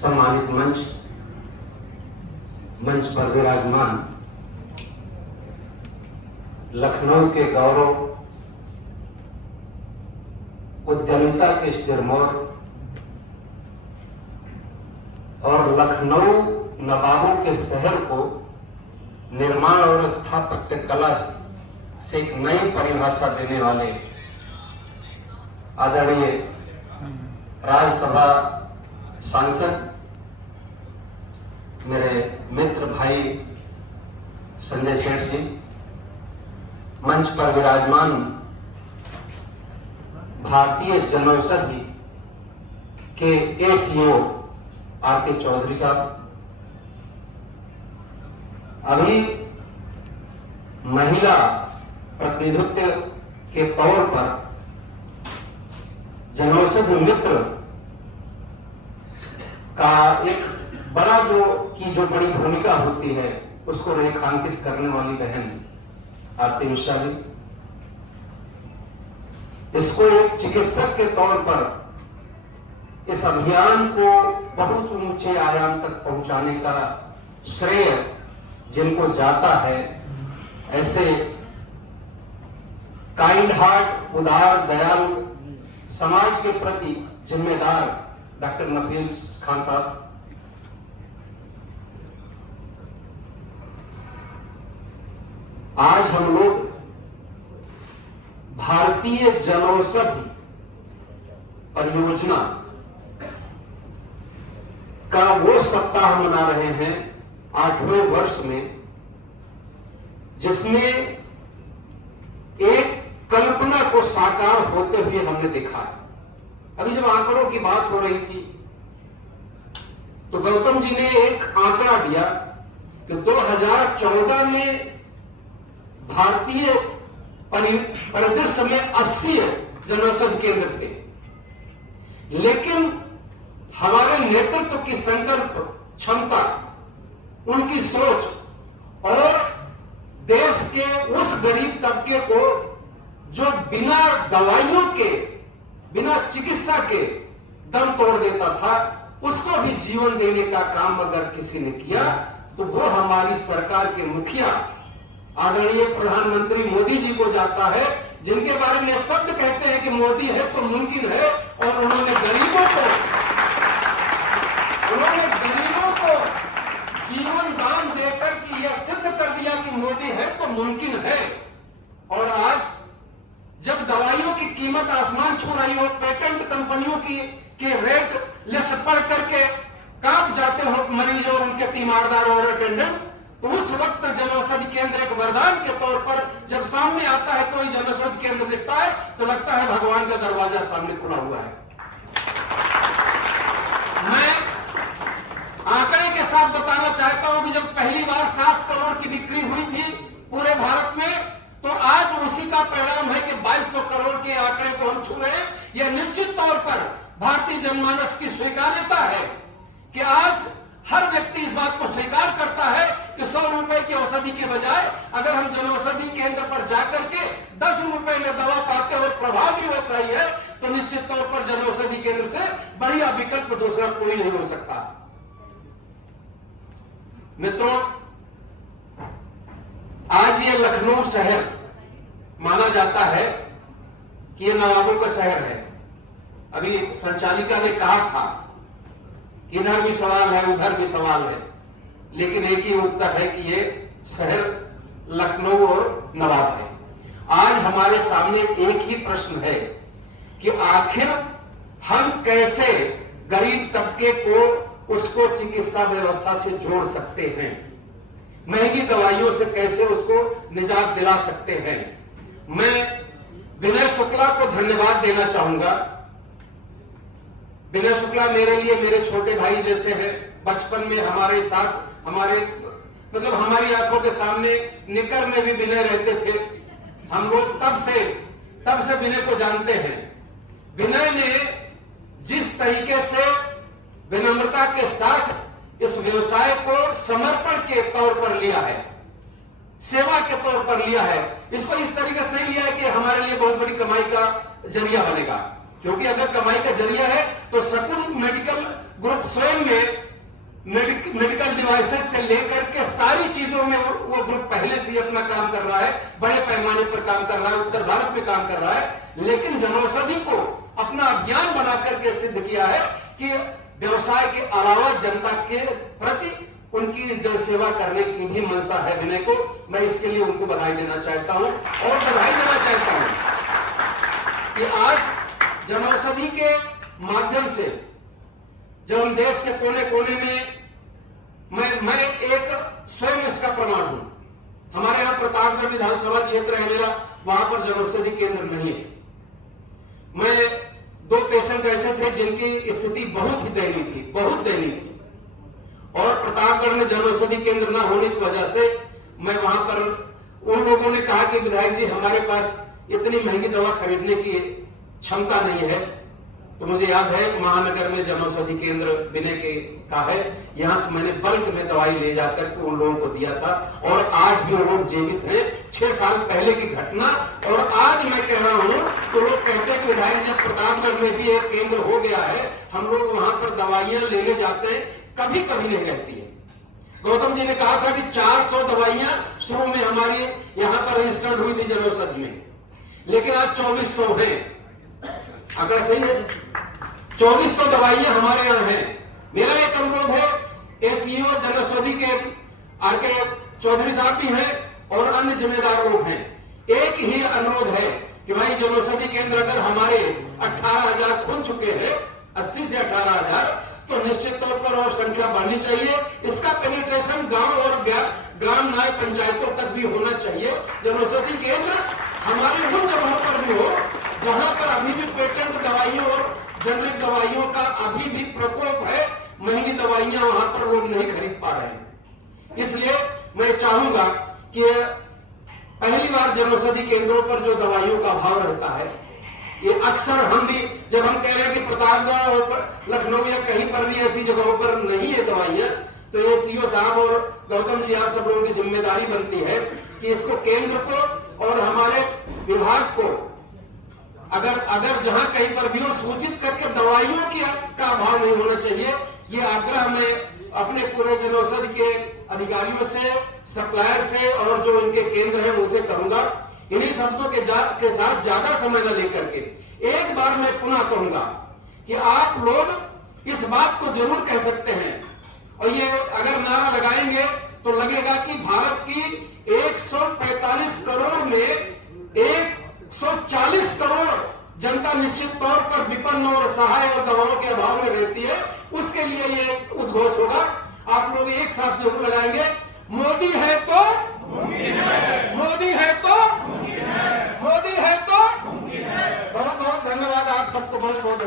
सम्मानित मंच पर विराजमान लखनऊ के गौरव, उद्यमिता के सिरमौर और लखनऊ नवाबों के शहर को निर्माण और स्थापत्य कला से एक नई परिभाषा देने वाले आदरणीय राज्यसभा सांसद मेरे मित्र भाई संजय सेठ जी, मंच पर विराजमान भारतीय जनौषधि के एसीओ आर.के. चौधरी साहब, अभी महिला प्रतिनिधित्व के तौर पर जनौषधि मित्र का एक बड़ा जो बड़ी भूमिका होती है उसको रेखांकित करने वाली बहन आरती मिश्रा जी, इसको एक चिकित्सक के तौर पर इस अभियान को बहुत ऊंचे आयाम तक पहुंचाने का श्रेय जिनको जाता है, ऐसे काइंड हार्ट, उदार, दयालु, समाज के प्रति जिम्मेदार डॉक्टर नफीस खान साहब, आज हम लोग भारतीय जनौषधि परियोजना का वो सप्ताह मना रहे हैं 8वें वर्ष में, जिसमें एक कल्पना को साकार होते हुए हमने देखा। अभी जब आंकड़ों की बात हो रही थी तो गौतम जी ने एक आंकड़ा दिया कि 2014 में भारतीय परिदृश्य में 80 जनौषधि केंद्र थे, लेकिन हमारे नेतृत्व की संकल्प क्षमता, उनकी सोच और देश के उस गरीब तबके को जो बिना दवाइयों के, बिना चिकित्सा के दम तोड़ देता था, उसको भी जीवन देने का काम अगर किसी ने किया तो वो हमारी सरकार के मुखिया आदरणीय प्रधानमंत्री मोदी जी को जाता है, जिनके बारे में शब्द कहते हैं कि मोदी है तो मुमकिन है, और उन्होंने गरीबों को जीवन दान देकर कि यह सिद्ध कर दिया कि मोदी है तो मुमकिन है। और आज जब दवाइयों की कीमत आसमान छू रही हो, पेटेंट कंपनियों के रेट लिस्ट पढ़ करके कांप जाते हो मरीज और उनके तीमारदार और अटेंडेंट, तो उस वक्त जनौषधि केंद्र एक वरदान के तौर पर जब सामने आता है, कोई जनौषधि केंद्र दिखता है तो लगता है भगवान का दरवाजा सामने खुला हुआ है। मैं आंकड़े के साथ बताना चाहता हूं कि जब पहली बार 7 करोड़ की बिक्री हुई थी पूरे भारत में, तो आज उसी का परिणाम है कि 2200 करोड़ के आंकड़े को हम छू रहे हैं। यह निश्चित तौर पर भारतीय जनमानस की स्वीकार्यता है कि आज हर व्यक्ति इस बात को स्वीकार करता है कि 100 रुपए की औषधि के बजाय अगर हम जनौषधि केंद्र पर जाकर के 10 रुपए में दवा पाते और प्रभाव भी वैसा ही है, तो निश्चित तौर पर जनौषधि केंद्र से बढ़िया विकल्प दूसरा कोई नहीं हो सकता। मित्रों, आज ये लखनऊ शहर माना जाता है कि ये नवाबों का शहर है। अभी संचालिका ने कहा था कि इधर भी सवाल है, उधर भी सवाल है, लेकिन एक ही उत्तर है कि ये शहर लखनऊ और नवाब है। आज हमारे सामने एक ही प्रश्न है कि आखिर हम कैसे गरीब तबके को उसको चिकित्सा व्यवस्था से जोड़ सकते हैं, महंगी दवाइयों से कैसे उसको निजात दिला सकते हैं। मैं विनय शुक्ला को धन्यवाद देना चाहूंगा। विनय शुक्ला मेरे लिए मेरे छोटे भाई जैसे हैं। बचपन में हमारे साथ, हमारी आंखों के सामने निकर में भी विनय रहते थे। हम लोग तब से विनय को जानते हैं। विनय ने जिस तरीके से विनम्रता के साथ इस व्यवसाय को समर्पण के तौर पर लिया है, सेवा के तौर पर लिया है, इसको इस तरीके से नहीं लिया है कि हमारे लिए बहुत बड़ी कमाई का जरिया बनेगा। क्योंकि अगर कमाई का जरिया है तो शकुन मेडिकल ग्रुप स्वयं में मेडिकल डिवाइसेस से लेकर के सारी चीजों में वो ग्रुप पहले से ही अपना काम कर रहा है, बड़े पैमाने पर काम कर रहा है, उत्तर भारत में काम कर रहा है। लेकिन जनौषधि को अपना अभियान बना करके सिद्ध किया है कि व्यवसाय के अलावा जनता के प्रति उनकी जन सेवा करने की भी मंशा है विनय को। मैं इसके लिए उनको बधाई देना चाहता हूं और बधाई देना चाहता हूं कि आज जनौषधि के माध्यम से जब हम देश के कोने कोने में मैं एक स्वयं इसका प्रमाण हूं। हमारे यहां प्रतापगढ़ विधानसभा क्षेत्र है मेरा, वहां पर जनौषधि केंद्र नहीं है। मैं 2 पेशेंट ऐसे थे जिनकी स्थिति बहुत ही दयनीय थी और प्रतापगढ़ में जनौषधि केंद्र न होने की वजह से मैं वहां पर, उन लोगों ने कहा कि विधायक जी हमारे पास इतनी महंगी दवा खरीदने की क्षमता नहीं है। तो मुझे याद है महानगर में जनौषधि केंद्र विनय के का है, यहां से मैंने बल्क में दवाई ले जाकर के उन लोगों को दिया था और आज भी लोग जीवित हैं। 6 साल पहले की घटना और आज मैं कह रहा हूं तो लोग कहते हैं कि विधायक जब प्रतापगढ़ में भी एक केंद्र हो गया है, हम लोग वहां पर दवाइयां लेने जाते हैं, कभी कभी नहीं रहती है। गौतम जी ने कहा था कि 400 दवाइयां शुरू में हमारी यहां पर रजिस्टर्ड हुई थी जनौषधि में, लेकिन आज 2400 है। आंकड़ा सही है, 2400 दवाइयां हमारे यहां हैं। मेरा एक अनुरोध है, एसीओ जनौषधि के आर.के. चौधरी साहब भी हैं और अन्य जिम्मेदार लोग हैं। एक ही अनुरोध है कि भाई जनौषधि केंद्र अगर हमारे 18,000 खुल चुके हैं, 80 से 18,000, तो निश्चित तौर पर और संख्या बढ़नी चाहिए। इसका पेनिट्रेशन गांव और ग्राम न्याय पंचायतों तक भी होना चाहिए। जनौषधि केंद्र हमारे उन जगहों पर भी हो जहां पर अभी भी पेटेंट दवाइयों और जेनरिक दवाइयों का अभी भी प्रकोप है, महंगी दवाइयां वहां पर लोग नहीं खरीद पा रहे हैं। इसलिए मैं चाहूंगा कि पहली बार जनौषधि केंद्रों पर जो दवाइयों का अभाव रहता है, ये अक्सर हम भी जब हम कह रहे हैं कि प्रतापगढ़ और लखनऊ या कहीं पर भी ऐसी जगहों पर नहीं है दवाइयां, तो ये सीओ साहब और गौतम जी आप सब लोगों की जिम्मेदारी बनती है कि इसको केंद्र को और हमारे विभाग को अगर जहां कहीं पर भी हो सूचित करके दवाइयों का अभाव नहीं होना चाहिए। ये आग्रह मैं अपने पूरे जनौषधि के अधिकारियों से, सप्लायर से और जो इनके केंद्र हैं उनसे करूंगा। इन्हीं शब्दों के साथ ज्यादा समय न लेकर के एक बार मैं पुनः कहूंगा कि आप लोग इस बात को जरूर कह सकते हैं और ये अगर नारा लगाएंगे तो लगेगा कि भारत की 145 करोड़ में 140 करोड़ जनता निश्चित तौर पर विपन्न और सहाय और दवाओं के अभाव में रहती है। उसके लिए ये उद्घोष होगा। आप लोग एक साथ जरूर लगाएंगे, मोदी है तो मोदी है तो मोदी है तो। बहुत बहुत धन्यवाद आप सबको, बहुत बहुत धन्यवाद।